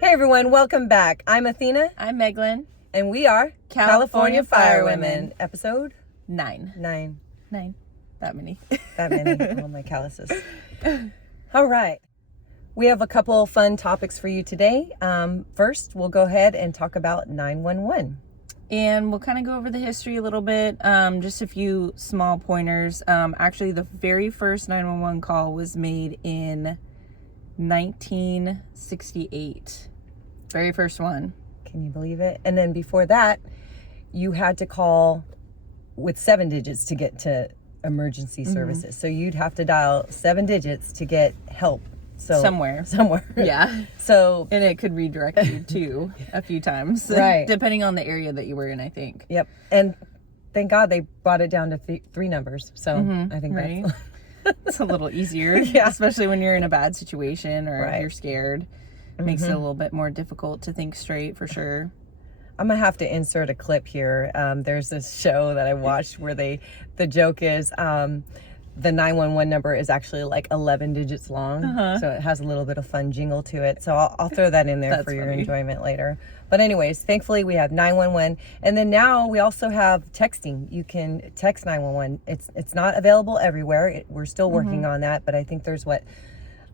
Hey everyone, welcome back. I'm Athena. I'm Meglan. And we are California Firewomen. Episode 9. 9. That many. That many. Oh, my calluses. All right. We have a couple fun topics for you today. First, we'll go ahead and talk about 911. And we'll kind of go over the history a little bit. Just a few small pointers. Actually, the very first 911 call was made in 1968. Very first one. Can you believe it? And then before that, you had to call with 7 digits to get to emergency services. So you'd have to dial 7 digits to get help. So Somewhere. Yeah. So And it could redirect you too a few times. Right. Depending on the area that you were in, I think. Yep. And thank God they brought it down to 3 numbers. So I think Right. that's It's a little easier, Yeah. especially when you're in a bad situation or Right. if you're scared. It makes it a little bit more difficult to think straight, for sure. I'm gonna have to insert a clip here. There's this show that I watched where the joke is the 911 number is actually like 11 digits long, so it has a little bit of fun jingle to it. So I'll throw that in there for your enjoyment later. But anyways, thankfully we have 911, and then now we also have texting. You can text 911. It's not available everywhere. We're still working on that, but I think there's like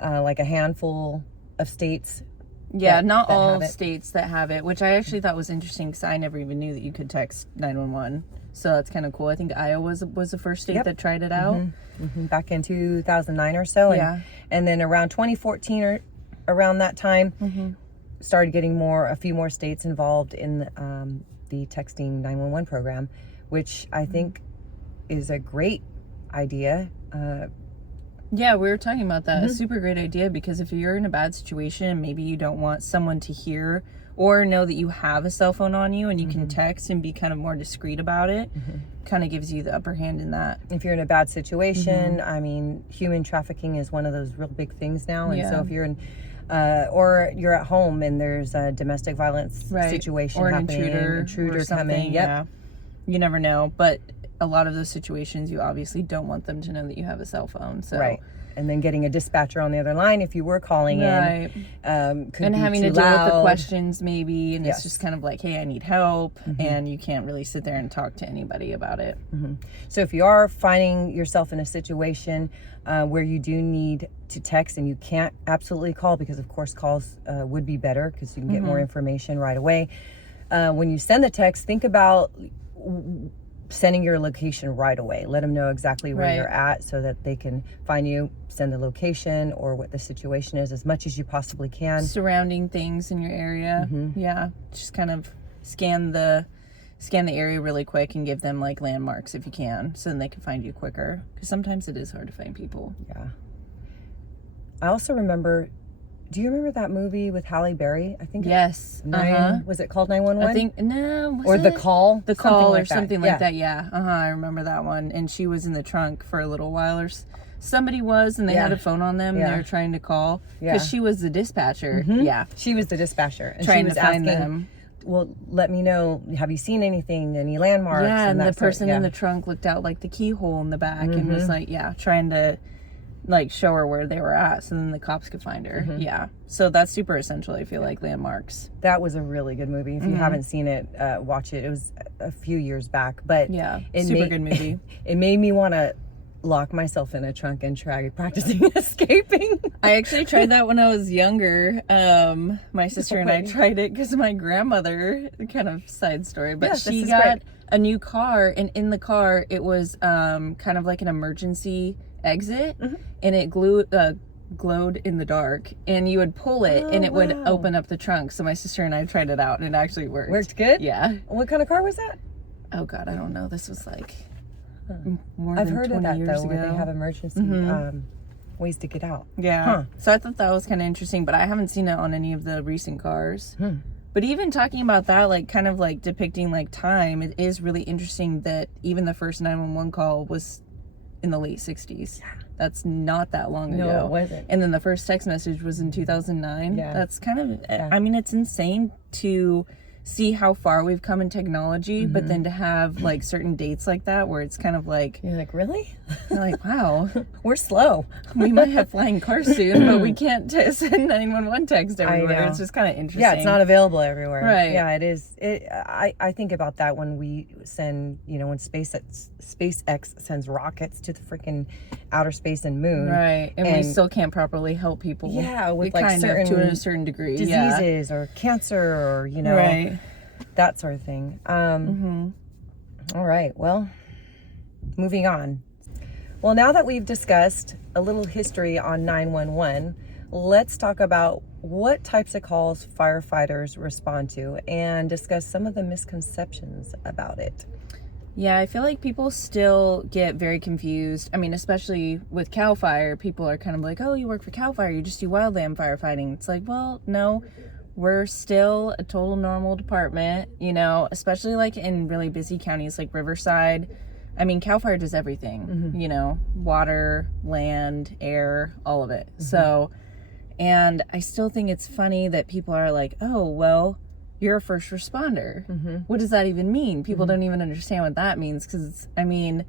a handful of states. Yeah, not that all have it. states that have it, which I actually thought was interesting because I never even knew that you could text 911. So that's kind of cool. I think Iowa was the first state that tried it out. Back in 2009 or so. And then around 2014 or around that time, started getting a few more states involved in the texting 911 program, which I think is a great idea. Yeah, we were talking about that. A super great idea, because if you're in a bad situation, maybe you don't want someone to hear or know that you have a cell phone on you, and you can text and be kind of more discreet about it. Kind of gives you the upper hand in that. If you're in a bad situation, I mean, human trafficking is one of those real big things now. And so if you're in, or you're at home and there's a domestic violence situation or an happening, intruder coming, Yeah, you never know. But a lot of those situations, you obviously don't want them to know that you have a cell phone. So right. And then getting a dispatcher on the other line if you were calling in, could and be having too to deal with the loud. questions maybe, and it's just kind of like, hey, I need help, and you can't really sit there and talk to anybody about it. So if you are finding yourself in a situation where you do need to text and you can't absolutely call, because of course calls would be better because you can get more information right away. When you send the text, think about sending your location right away. Let them know exactly where you're at so that they can find you, send the location or what the situation is as much as you possibly can. Surrounding things in your area. Yeah, just kind of scan the area really quick and give them like landmarks if you can, so then they can find you quicker, because sometimes it is hard to find people. Yeah. I also remember, do you remember that movie with Halle Berry? I think Yes. was it called 911? I think no. Or The Call? The Call or like that. something like that. Yeah. I remember that one. And she was in the trunk for a little while, or somebody was, and they had a phone on them. And they were trying to call because she was the dispatcher. Yeah. She was the dispatcher, and Trying she was to find asking them. Well, let me know, have you seen anything, any landmarks? Yeah, and the that person sort, in the trunk looked out like the keyhole in the back and was like, trying to like show her where they were at, so then the cops could find her. Yeah, so that's super essential, I feel like, landmarks. That was a really good movie. If you haven't seen it, watch it. It was a few years back, but Yeah, it super good movie. It made me want to lock myself in a trunk and try practicing escaping. I actually tried that when I was younger. My sister and I tried it because my grandmother, kind of side story, but she got a new car, and in the car it was kind of like an emergency exit, and it glowed in the dark, and you would pull it and it would open up the trunk. So my sister and I tried it out, and it actually worked. Worked good? Yeah. What kind of car was that? Oh God, I don't know. This was like more I've than heard 20 of that years though, ago. where they have emergency ways to get out. Yeah. So I thought that was kind of interesting, but I haven't seen it on any of the recent cars. But even talking about that, like kind of like depicting like time, it is really interesting that even the first 911 call was in the late 60s. That's not that long ago. No, it wasn't. And then the first text message was in 2009. Yeah. That's kind of, I mean, it's insane to see how far we've come in technology, but then to have like certain dates like that where it's kind of like, you're like, really? You're like, wow, we're slow. We might have flying cars soon, but we can't send 911 text everywhere. It's just kind of interesting. Yeah, it's not available everywhere. Right. Yeah, it is. I think about that when we send, when SpaceX sends rockets to the freaking outer space and moon. Right. And we still can't properly help people. Yeah, with like certain to a certain degree. Diseases or cancer or, right. that sort of thing. All right. Well, moving on. Well, now that we've discussed a little history on 911, let's talk about what types of calls firefighters respond to and discuss some of the misconceptions about it. Yeah, I feel like people still get very confused. I mean, especially with CAL FIRE, people are kind of like, oh, you work for CAL FIRE, you just do wildland firefighting. It's like, well, no, we're still a total normal department, especially like in really busy counties like Riverside. I mean, CAL FIRE does everything, water, land, air, all of it. So, and I still think it's funny that people are like, oh, well, you're a first responder. What does that even mean? People don't even understand what that means. Because, when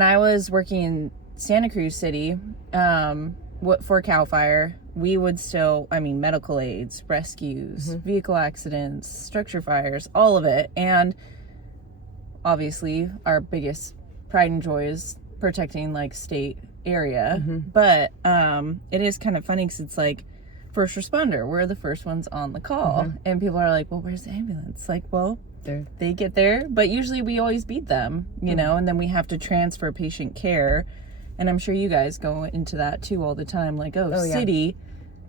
I was working in Santa Cruz City for CAL FIRE, we would still, medical aids, rescues, vehicle accidents, structure fires, all of it. And obviously, our biggest pride and joy is protecting like state area. But it is kind of funny because it's like, first responder, we're the first ones on the call. And people are like, well, where's the ambulance? Like, well, they get there, but usually we always beat them, and then we have to transfer patient care. And I'm sure you guys go into that too all the time. Like, city,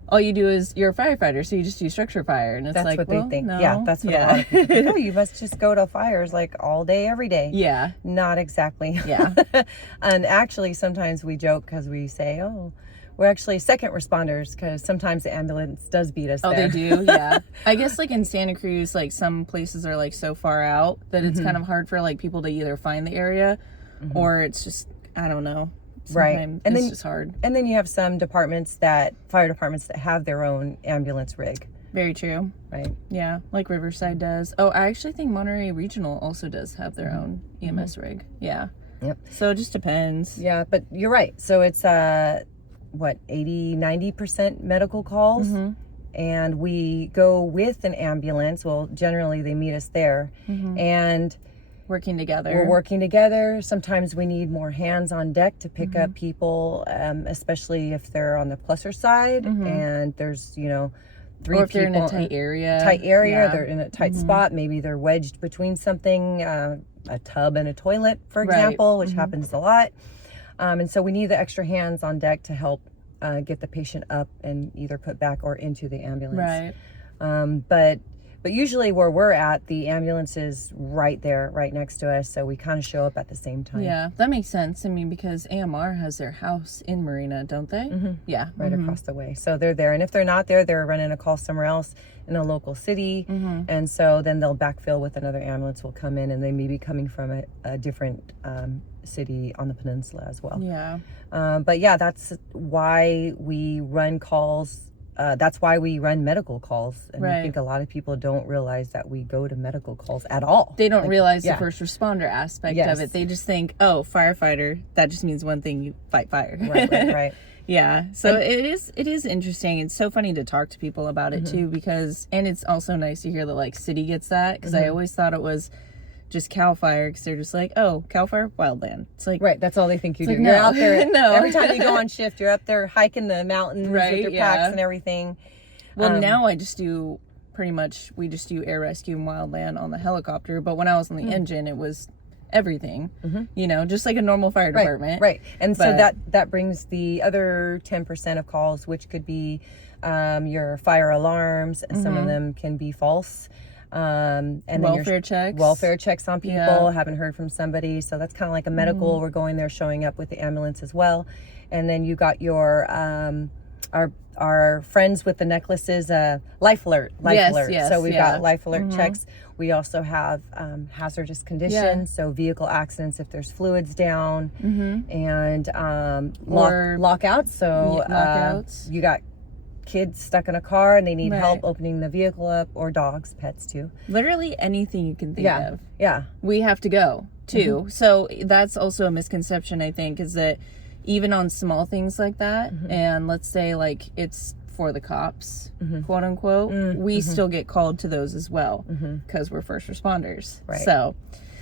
all you do is you're a firefighter, so you just do structure fire. And it's that's like, what well, they think. no. Yeah, that's what a lot of people think. Oh, you must just go to fires like all day, every day. Yeah. Not exactly. Yeah. And actually, sometimes we joke because we say, oh, we're actually second responders because sometimes the ambulance does beat us there. They do? Yeah. I guess like in Santa Cruz, like some places are like so far out that it's kind of hard for like people to either find the area or it's just, I don't know. Right. And it's just hard. And then you have some fire departments that have their own ambulance rig. Very true. Right. Yeah. Like Riverside does. Oh, I actually think Monterey Regional also does have their own EMS rig. Yeah. Yep. So it just depends. Yeah, but you're right. So it's 80-90% medical calls, and we go with an ambulance. Well, generally they meet us there, and working together. We're working together. Sometimes we need more hands on deck to pick up people, especially if they're on the pluser side, and there's three or if people they're in a tight area. Yeah. They're in a tight spot. Maybe they're wedged between something, a tub and a toilet, for example, which happens a lot. And so we need the extra hands on deck to help get the patient up and either put back or into the ambulance. Right. But usually where we're at, the ambulance is right there, right next to us. So we kind of show up at the same time. Yeah, that makes sense. because AMR has their house in Marina, don't they? Yeah. Right across the way. So they're there. And if they're not there, they're running a call somewhere else in a local city. And so then they'll backfill with another ambulance will come in, and they may be coming from a different city on the peninsula as well. Yeah. But yeah, that's why we run calls. That's why we run medical calls. And I think a lot of people don't realize that we go to medical calls at all. They don't realize the first responder aspect of it. They just think, oh, firefighter, that just means one thing, you fight fire. Right. Yeah. So it is interesting. It's so funny to talk to people about it too, because, and it's also nice to hear that like city gets that, because I always thought it was just CAL FIRE, because they're just like, oh, CAL FIRE, wildland. It's like, right, that's all they think you do. Like, you're out there. No. Every time you go on shift, you're up there hiking the mountains with your packs and everything. Well, now I just do we just do air rescue and wildland on the helicopter. But when I was on the engine, it was everything, just like a normal fire department. Right. And so that brings the other 10% of calls, which could be your fire alarms, and some of them can be false. And welfare checks on people. Haven't heard from somebody, so that's kind of like a medical. We're going there, showing up with the ambulance as well. And then you got your our friends with the necklaces, life alert. Yes, so we've got life alert checks. We also have hazardous conditions, so vehicle accidents if there's fluids down, and lockouts. So lockouts. You got kids stuck in a car and they need help opening the vehicle up, or dogs, pets too. Literally anything you can think of. Yeah. We have to go too. So that's also a misconception, I think, is that even on small things like that, and let's say like it's for the cops, quote unquote, we still get called to those as well because we're first responders. Right. So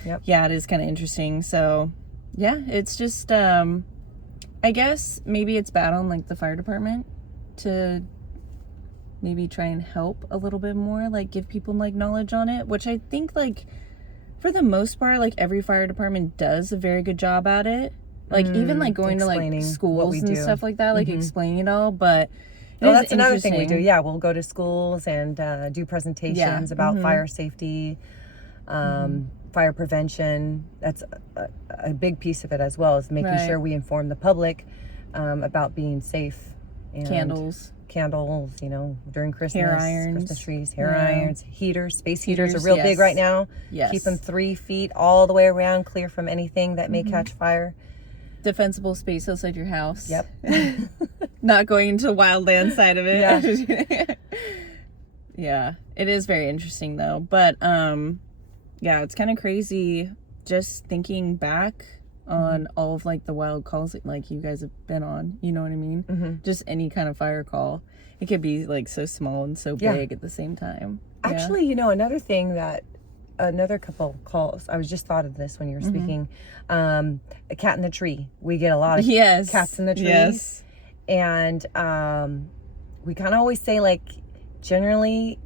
yeah, it is kind of interesting. So yeah, it's just, I guess maybe it's bad on like the fire department to maybe try and help a little bit more, like give people like knowledge on it, which I think like for the most part, like every fire department does a very good job at it. Like even like going to like schools and stuff like that, like explaining it all. But that's another thing we do. Yeah, we'll go to schools and do presentations about fire safety, fire prevention. That's a big piece of it as well, is making sure we inform the public about being safe. And candles, you know, during Christmas, hair irons, Christmas trees, hair irons, heaters, space heaters are real big right now. Yes. Keep them 3 feet all the way around, clear from anything that may catch fire. Defensible space outside your house. Yep. Not going into the wildland side of it. Yeah. Yeah. It is very interesting though. But yeah, it's kind of crazy just thinking back on all of like the wild calls that like you guys have been on, you know what I mean? Just any kind of fire call. It could be like so small and so big at the same time. Actually, you know, another couple calls, I was just thought of this when you were speaking, a cat in the tree. We get a lot of cats in the trees. Yes. And we kind of always say, like, generally,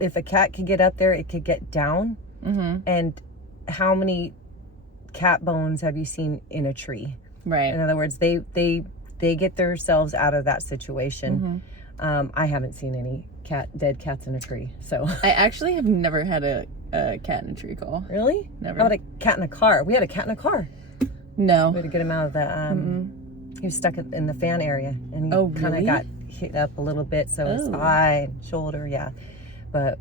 if a cat could get up there, it could get down. And how many cat bones have you seen in a tree? Right. In other words, they get themselves out of that situation. I haven't seen any dead cats in a tree, so I actually have never had a cat in a tree call. Really? Never. How about a cat in a car? We had a cat in a car. No. We had to get him out of the he was stuck in the fan area, and he kind of got hit up a little bit, so his eye and shoulder, but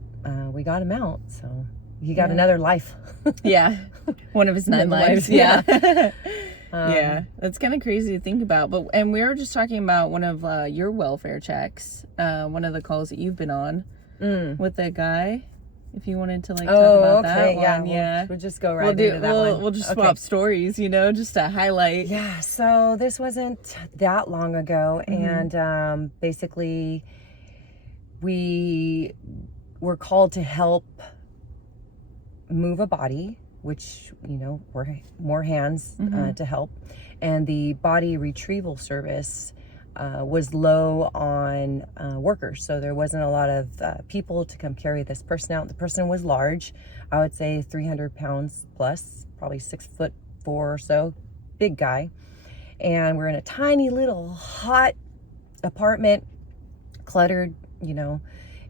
we got him out, so he got another life. Yeah, one of his 9 lives. Yeah. Yeah, that's kind of crazy to think about. And we were just talking about one of your welfare checks, one of the calls that you've been on with that guy. If you wanted to like talk about that one, we'll just go right into that one. We'll just swap stories, you know, just to highlight. Yeah, so this wasn't that long ago, and basically we were called to help move a body, which, you know, were more hands to help, and the body retrieval service was low on workers, so there wasn't a lot of people to come carry this person out. The person was large, I would say 300 pounds plus, probably 6'4" or so, big guy, and we're in a tiny little hot apartment, cluttered, you know.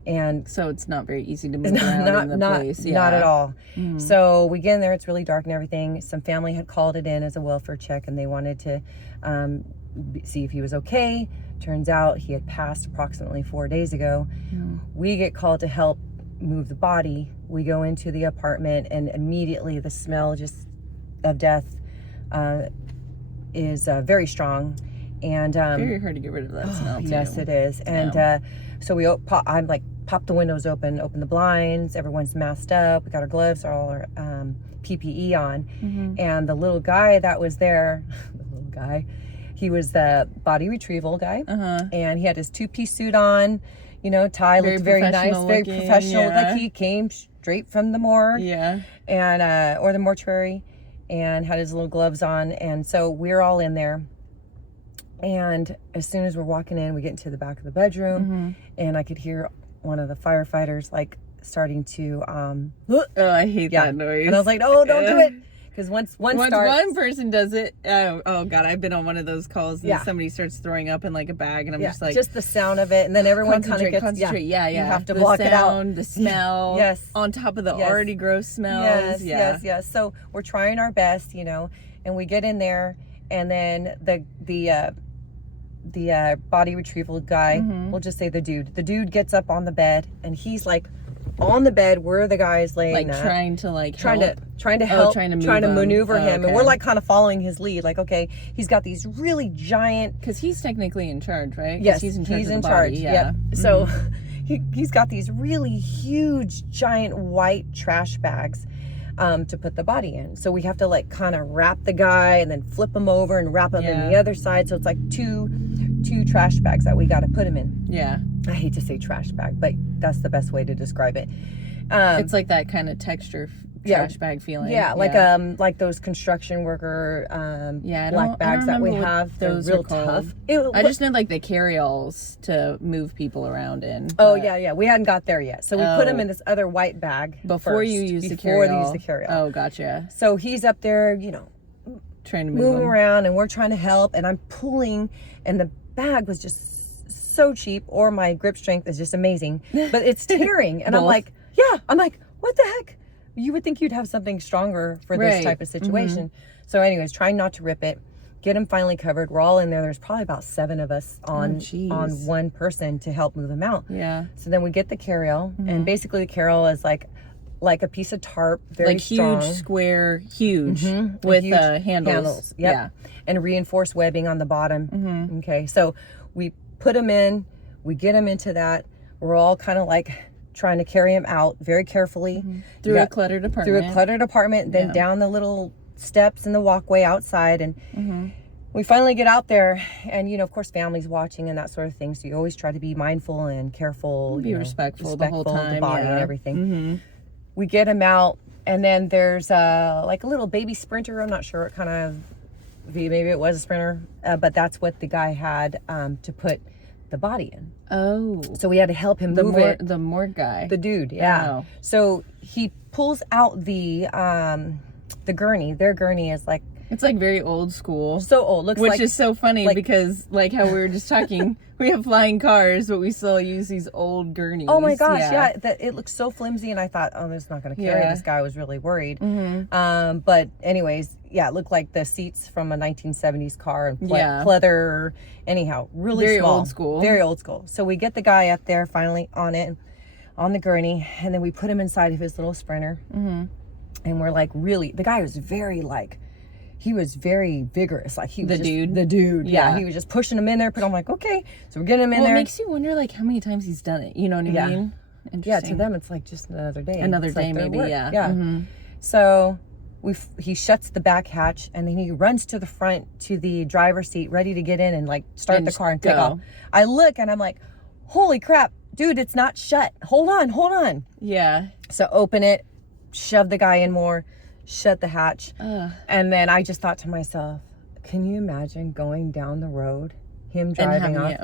And so it's not very easy to move around in the place. Not at all. So we get in there, it's really dark and everything. Some family had called it in as a welfare check, and they wanted to see if he was okay. Turns out he had passed approximately 4 days ago. We get called to help move the body. We go into the apartment, and immediately the smell just of death is very strong. And very hard to get rid of that smell too. Yes, it is. And so I'm like, pop the windows open the blinds, everyone's masked up, we got our gloves, all our PPE on. And the little guy that was there, he was the body retrieval guy, and he had his 2-piece suit on, you know, tie, looked very nice, very professional, like he came straight from the morgue, and or the mortuary, and had his little gloves on. And so we're all in there. And as soon as we're walking in, we get into the back of the bedroom, and I could hear one of the firefighters like starting to I hate that noise. And I was like, oh, don't do it, because once one person does it, oh god, I've been on one of those calls, and somebody starts throwing up in like a bag, and I'm just like, just the sound of it, and then everyone kind of gets concentrate. You have to block it out. The smell, on top of the already gross smells. Yes. So we're trying our best, you know, and we get in there, and then the body retrieval guy, we'll just say the dude gets up on the bed, and he's like on the bed where the guy's laying like at, trying to help, trying to maneuver him, okay. and we're like kind of following his lead. Like, okay, he's got these really giant, because he's technically in charge, right? Yes, he's in charge. He's of in the charge. Body. Yeah. Yeah. So he's got these really huge, giant white trash bags to put the body in. So we have to like kind of wrap the guy and then flip him over and wrap him in the other side. So it's like two trash bags that we got to put him in. Yeah. I hate to say trash bag, but that's the best way to describe it. It's like that kind of texture trash bag feeling. Yeah, like those construction worker black bags that we have. Those real tough. I just know like the carry-alls to move people around in. Oh yeah. We hadn't got there yet, so we put him in this other white bag before first, you use the carry-all. Oh, gotcha. So he's up there, trying to moving around, and we're trying to help, and I'm pulling, and the bag was just so cheap, or my grip strength is just amazing, but it's tearing, and I'm like, what the heck? You would think you'd have something stronger for this type of situation. So anyways, trying not to rip it, get him finally covered. We're all in there. There's probably about 7 of us on one person to help move him out. Yeah. So then we get the carry-all, and basically the carry-all is like a piece of tarp, very like strong. Huge, square, with huge handles. Yep. Yeah. And reinforced webbing on the bottom. Okay, so we put him in, we get him into that. We're all kind of like trying to carry him out very carefully. Through a cluttered apartment. Then down the little steps in the walkway outside. And we finally get out there, and of course family's watching and that sort of thing, so you always try to be mindful and careful, be respectful the whole time, of the body and everything. We get him out, and then there's like a little baby sprinter. I'm not sure what kind of, maybe it was a sprinter, but that's what the guy had to put the body in. Oh. So we had to help him move it. The morgue guy. The dude, yeah. Oh. So he pulls out the gurney. Their gurney is like, it's like very old school. So old. Which is so funny because like how we were just talking, we have flying cars, but we still use these old gurneys. Oh my gosh, yeah. It looks so flimsy, and I thought, oh, it's not going to carry this guy. I was really worried. But anyways, it looked like the seats from a 1970s car and pleather. Anyhow, really very small. Old school. Very old school. So we get the guy up there finally on the gurney, and then we put him inside of his little sprinter. And we're like, really, the guy was very like, he was very vigorous. Like he was the dude. Yeah. He was just pushing him in there. But I'm like, okay. So we're getting him in there. It makes you wonder like how many times he's done it. You know what I mean? Yeah. To them, it's like just another day. Another day, like maybe. work. Yeah. So he shuts the back hatch, and then he runs to the front to the driver's seat, ready to get in and like start the car and take off. I look and I'm like, holy crap, dude, it's not shut. Hold on. Yeah. So open it, shove the guy in more, shut the hatch. And then I just thought to myself, can you imagine going down the road, him driving and having off, it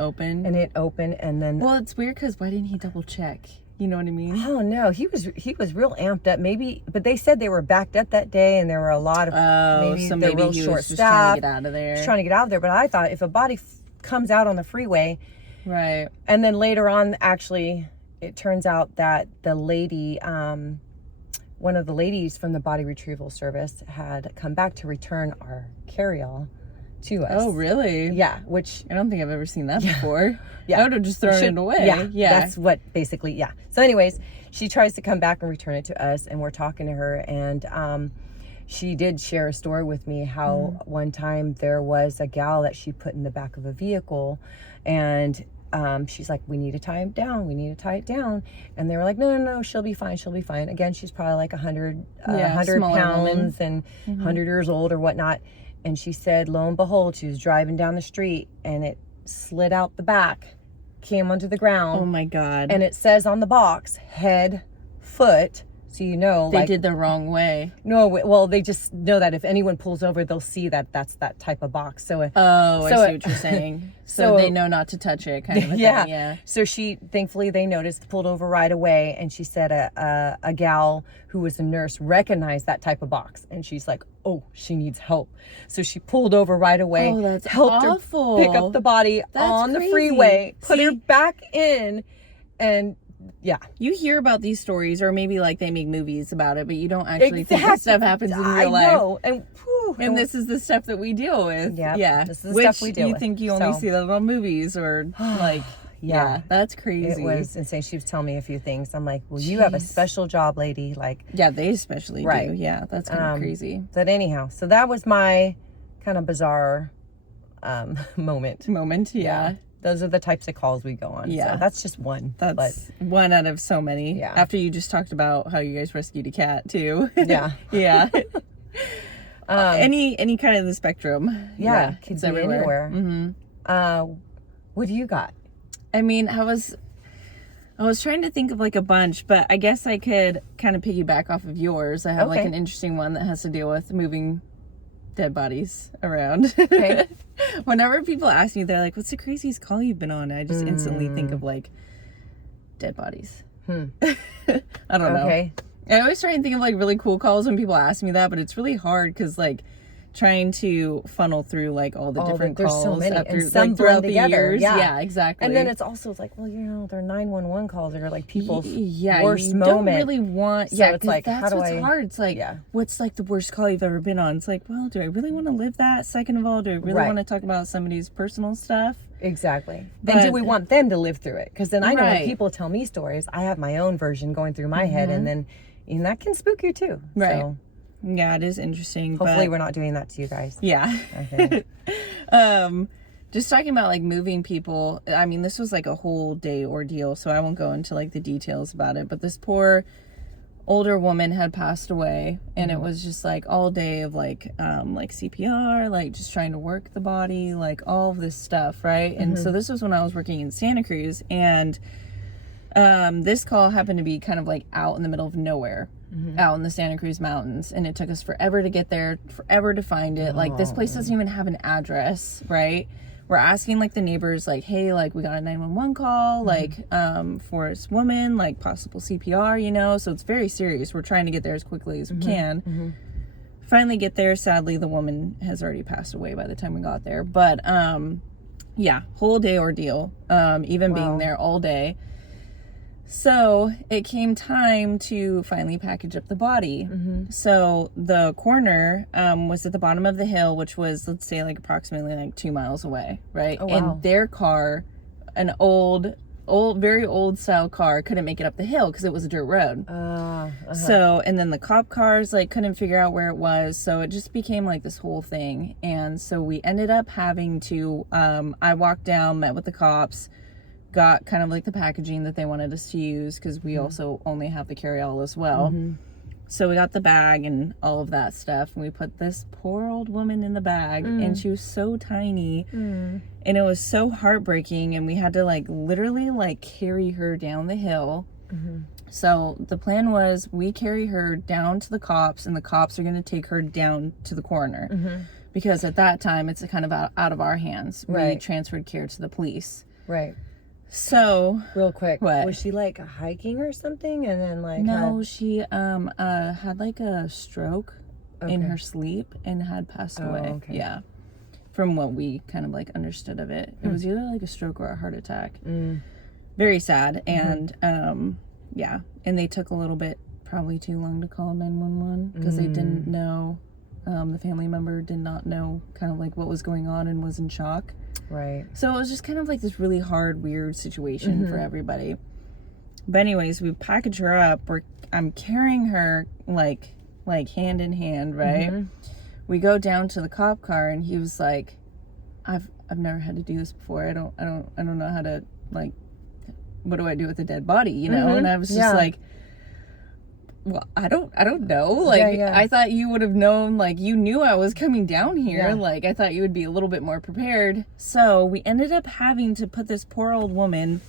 open, and then well, it's weird because why didn't he double check? You know what I mean? Oh no, he was real amped up. Maybe, but they said they were backed up that day, and there were a lot of maybe real he short was just staff. trying to get out of there. Just trying to get out of there. But I thought if a body comes out on the freeway, right? And then later on, actually, it turns out that the lady, one of the ladies from the body retrieval service, had come back to return our carry-all to us. Oh, really? Yeah, which I don't think I've ever seen that before. Yeah, I would have just thrown it away. Yeah, that's what basically. Yeah. So, anyways, she tries to come back and return it to us, and we're talking to her, and she did share a story with me how one time there was a gal that she put in the back of a vehicle, and she's like, we need to tie it down. And they were like, no, she'll be fine. Again, she's probably like 100 pounds and 100 years old or whatnot. And she said, lo and behold, she was driving down the street, and it slid out the back, came onto the ground. Oh my God. And it says on the box, head, foot. So you know, they did the wrong way. No, well, they just know that if anyone pulls over, they'll see that that's that type of box. So, I see what you're saying. So they know not to touch it, kind of a thing. Yeah. So thankfully, they noticed, pulled over right away, and she said a gal who was a nurse recognized that type of box, and she's like, oh, she needs help. So she pulled over right away. Oh, that's helped awful. her pick up the body on the freeway, put her back in, and. Yeah. You hear about these stories, or maybe like they make movies about it, but you don't actually think this stuff happens in real life. I know. And this is the stuff that we deal with. Yeah. This is the stuff we deal with. You think you only see that on movies, or like Yeah. That's crazy. It was insane. She was telling me a few things. I'm like, well, you have a special job, lady. Like, yeah, they especially do. Yeah, that's kind of crazy. But anyhow, so that was my kind of bizarre moment. Yeah. Those are the types of calls we go on. Yeah. So that's just one. That's one out of so many. Yeah. After you just talked about how you guys rescued a cat too. Yeah. Yeah. Any kind of the spectrum. Yeah. Kids it's everywhere. Anywhere. Mm-hmm. What do you got? I mean, I was trying to think of like a bunch, but I guess I could kind of piggyback off of yours. I have like an interesting one that has to deal with moving dead bodies around. Okay. Whenever people ask me, they're like, what's the craziest call you've been on? I just instantly think of like dead bodies. I don't know. Okay. I always try and think of like really cool calls when people ask me that, but it's really hard because like trying to funnel through like all the different calls. There's so many. After, and some like, throughout the together. years. Yeah, exactly. And then it's also like, well, they're 911 calls. They're like people's worst worst moment. Don't really want. So it's like, that's what's hard. It's like, what's like the worst call you've ever been on? It's like, well, do I really want to live that? Second of all, do I really want to talk about somebody's personal stuff? Exactly. And do we want them to live through it? Because then I know when people tell me stories, I have my own version going through my head, and then that can spook you too. Right. So, yeah, it is interesting. Hopefully we're not doing that to you guys. Yeah. Okay. Just talking about like moving people. I mean, this was like a whole day ordeal, so I won't go into like the details about it. But this poor older woman had passed away, and it was just like all day of like CPR, like just trying to work the body, like all of this stuff, right? And so this was when I was working in Santa Cruz, and this call happened to be kind of like out in the middle of nowhere. Out in the Santa Cruz mountains, and it took us forever to get there, forever to find it. Like this place doesn't even have an address, right? We're asking like the neighbors, like, hey, like we got a 911 call, like for this woman, like possible CPR, so it's very serious. We're trying to get there as quickly as we can. Finally get there. Sadly, the woman has already passed away by the time we got there. But yeah, whole day ordeal. Even being there all day. So it came time to finally package up the body. So the coroner was at the bottom of the hill, which was, let's say, like approximately like 2 miles away, right? Oh, wow. And their car, an very old style car, couldn't make it up the hill because it was a dirt road. So, and then the cop cars like couldn't figure out where it was. So it just became like this whole thing. And so we ended up having to, I walked down, met with the cops, got kind of like the packaging that they wanted us to use because we also only have the carry-all as well. So we got the bag and all of that stuff, and we put this poor old woman in the bag, and she was so tiny, and it was so heartbreaking, and we had to like literally like carry her down the hill. So the plan was we carry her down to the cops, and the cops are going to take her down to the coroner because at that time it's kind of out of our hands. We transferred care to the police. Right. So real quick, what? Was she like hiking or something, and then like she had like a stroke in her sleep and had passed away. Yeah, from what we kind of like understood of it, it was either like a stroke or a heart attack. Very sad. And yeah, and they took a little bit, probably too long to call 911 because they didn't know. The family member did not know kind of like what was going on and was in shock. Right. So it was just kind of like this really hard, weird situation for everybody. But anyways, we package her up. I'm carrying her like hand in hand, right? We go down to the cop car, and he was like, I've never had to do this before. I don't know how to, like, what do I do with a dead body, And I was just like, well, I don't know. Like, I thought you would have known, like, you knew I was coming down here. Like, I thought you would be a little bit more prepared. So we ended up having to put this poor old woman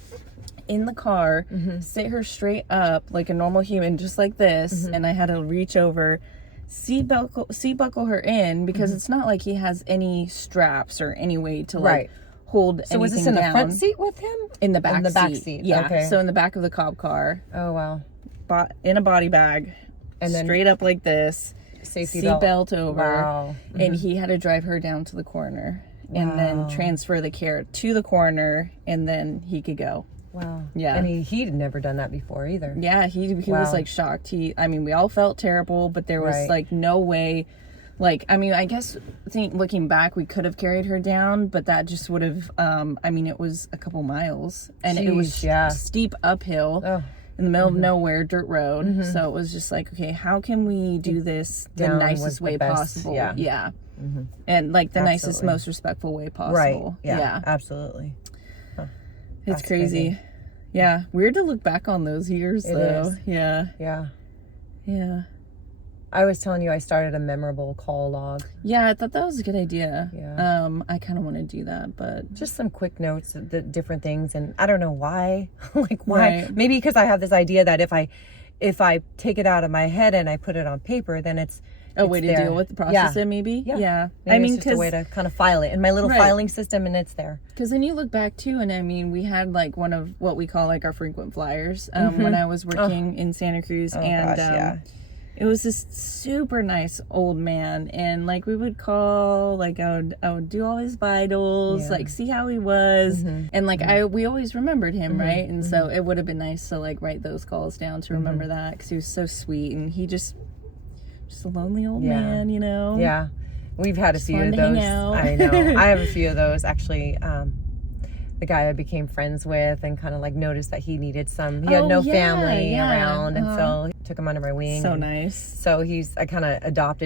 in the car, sit her straight up like a normal human, just like this. And I had to reach over, seat buckle her in, because it's not like he has any straps or any way to like hold anything down. So was this in the front seat with him? In the back seat. Yeah. Okay. So in the back of the cop car. Oh, wow. In a body bag, and then straight up like this, safety belt over, and he had to drive her down to the coroner, and then transfer the care to the coroner, and then he could go. Wow. Yeah. And he'd never done that before either. Yeah, he was like shocked. We all felt terrible, but there was like no way. Like, I mean, I guess looking back, we could have carried her down, but that just would have, I mean, it was a couple miles, and it was steep uphill in the middle of nowhere, dirt road. So it was just like, okay, how can we do this the nicest way possible? Yeah. And like the nicest, most respectful way possible. Right. Yeah. Absolutely. Huh. It's crazy. Yeah. Weird to look back on those years, though. Yeah. Yeah. I was telling you I started a memorable call log. Yeah, I thought that was a good idea. Yeah. I kind of want to do that, but just some quick notes, the different things, and I don't know why. Like why? Right. Maybe because I have this idea that if I take it out of my head and I put it on paper, then it's a way to deal with the process. It maybe. Yeah. I mean, it's just a way to kind of file it in my little filing system, and it's there. Because then you look back too, and I mean, we had like one of what we call like our frequent flyers when I was working in Santa Cruz, it was this super nice old man, and like we would call, like I would do all his vitals, like see how he was, and like we always remembered him, right? And so it would have been nice to like write those calls down to remember that, because he was so sweet, and he just a lonely old man, you know. Yeah, we've had a few of those. I know. I have a few of those actually. The guy I became friends with, and kind of like noticed that he needed he had no family around, and so took him under my wing. So nice. So I kind of adopt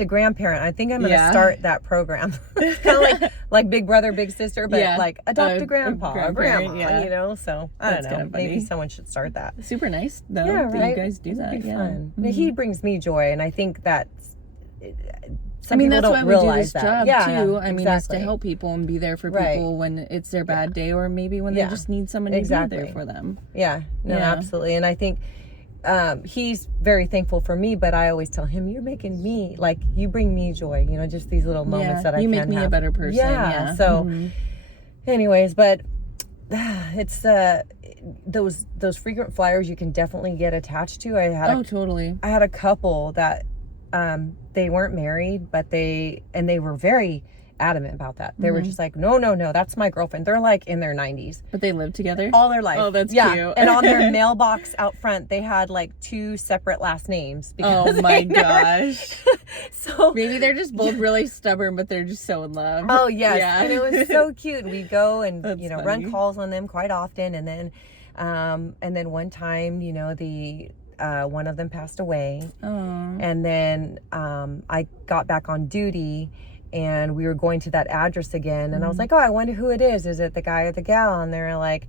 a grandparent. I think I'm going to start that program. It's kind of like Big Brother, Big Sister, but like adopt a grandpa, a grandma, you know? So I don't know. Maybe someone should start that. Super nice though that you guys do that. It'd be fun. He brings me joy, and I think that's... Some people that's why we do this job too. I mean, it's to help people and be there for people when it's their bad day, or maybe when they just need someone to be there for them. Absolutely. And I think he's very thankful for me, but I always tell him, you're making me, like, you bring me joy, you know, just these little moments that I can have. You make me a better person. So anyways, but it's those frequent flyers you can definitely get attached to. I had a couple that they weren't married, but they were very adamant about that. They were just like, no, that's my girlfriend. They're like in their 90s. But they lived together? All their life. Oh, that's cute. And on their mailbox out front, they had like 2 separate last names. Oh my gosh. So maybe they're just both really stubborn, but they're just so in love. Oh, yes. Yeah. And it was so cute. We'd go and, funny. Run calls on them quite often. And then one time, you know, one of them passed away. And then I got back on duty, and we were going to that address again, and I was like, oh, I wonder who it is. Is it the guy or the gal? And they're like,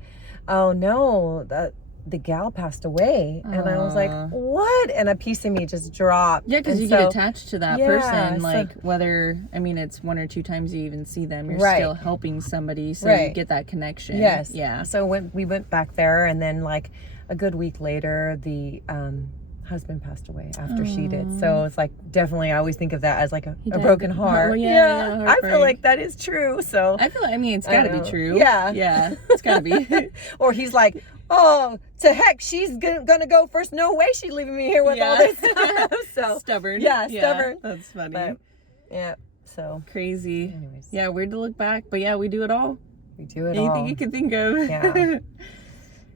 oh no, the gal passed away. And I was like, what? And a piece of me just dropped. Yeah, because you get attached to that person, like whether, I mean, it's 1 or 2 times you even see them, you're still helping somebody, so you get that connection. Yes. Yeah. So we went back there, and then like a good week later, the husband passed away after she did. So it's like, definitely I always think of that as like a broken heart. I feel like that is true. So I mean, it's gotta be true. Yeah, it's gotta be. Or he's like, oh, to heck, she's gonna go first. No way she's leaving me here with all this stuff. So stubborn. Stubborn. That's funny. But, so crazy. Anyways. Yeah, weird to look back, but we do it all. We do it Anything you can think of.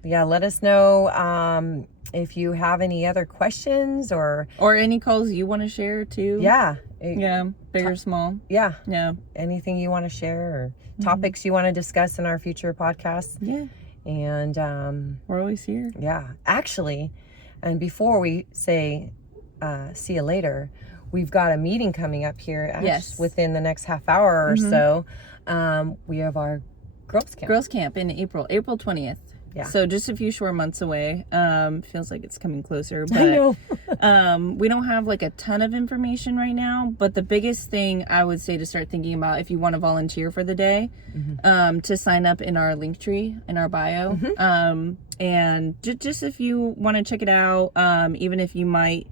Yeah, let us know if you have any other questions or any calls you want to share too. Big or small. Yeah anything you want to share, or topics you want to discuss in our future podcasts. And we're always here. Actually, and before we say see you later, we've got a meeting coming up here within the next half hour or so. We have our girls camp in April 20th. So just a few short months away. Feels like it's coming closer, but I know. We don't have like a ton of information right now, but the biggest thing I would say to start thinking about, if you want to volunteer for the day, to sign up in our link tree in our bio. And just if you want to check it out, even if you might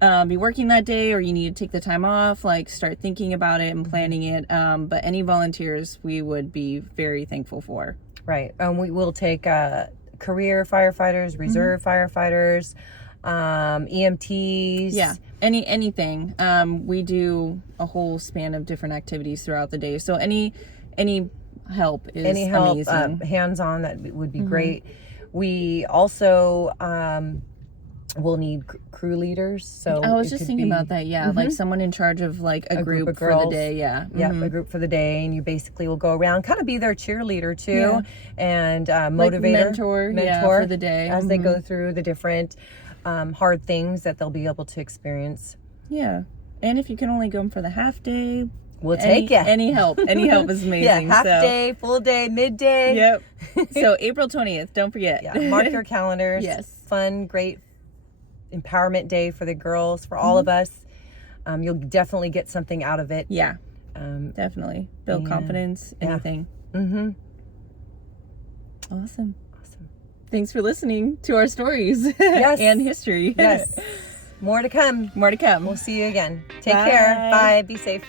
be working that day, or you need to take the time off, like start thinking about it and planning it. But any volunteers we would be very thankful for. Right. We will take career firefighters, reserve firefighters, EMTs. Yeah. Anything. We do a whole span of different activities throughout the day. So any help is amazing. Hands-on, that would be great. We also we'll need crew leaders. So I was just thinking about that. Yeah, like someone in charge of like a group of for girls. the day. Yeah, a group for the day, and you basically will go around, kind of be their cheerleader too, and motivator, like mentor for the day as they go through the different hard things that they'll be able to experience. Yeah, and if you can only go for the half day, we'll take you. Any help is amazing. Half day, full day, midday. Yep. So April 20th, don't forget. Yeah, mark your calendars. Yes. Fun, great empowerment day for the girls, for all of us. You'll definitely get something out of it. Yeah. Definitely build confidence. Anything. Awesome. Thanks for listening to our stories. Yes. And history. Yes. More to come. We'll see you again. Take care. Bye. Be safe.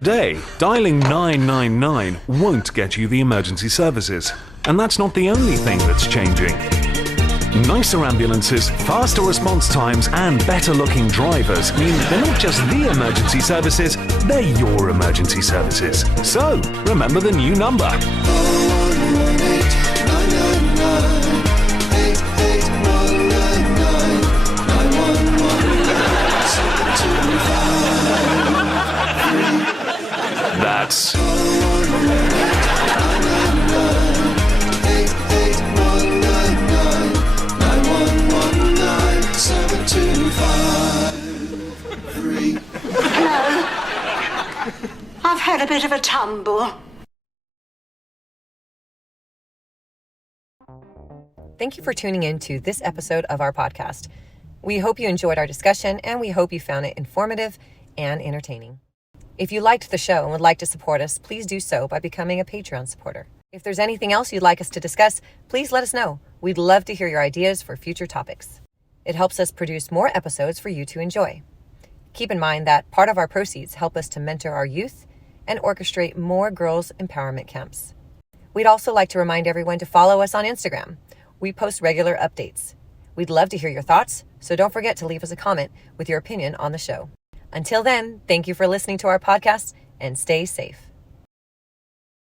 Today, dialing 999 won't get you the emergency services. And that's not the only thing that's changing. Nicer ambulances, faster response times, and better-looking drivers mean they're not just the emergency services, they're your emergency services. So, remember the new number. 999 That's... I've had a bit of a tumble. Thank you for tuning in to this episode of our podcast. We hope you enjoyed our discussion, and we hope you found it informative and entertaining. If you liked the show and would like to support us, please do so by becoming a Patreon supporter. If there's anything else you'd like us to discuss, please let us know. We'd love to hear your ideas for future topics. It helps us produce more episodes for you to enjoy. Keep in mind that part of our proceeds help us to mentor our youth and orchestrate more girls' empowerment camps. We'd also like to remind everyone to follow us on Instagram. We post regular updates. We'd love to hear your thoughts, so don't forget to leave us a comment with your opinion on the show. Until then, thank you for listening to our podcast, and stay safe.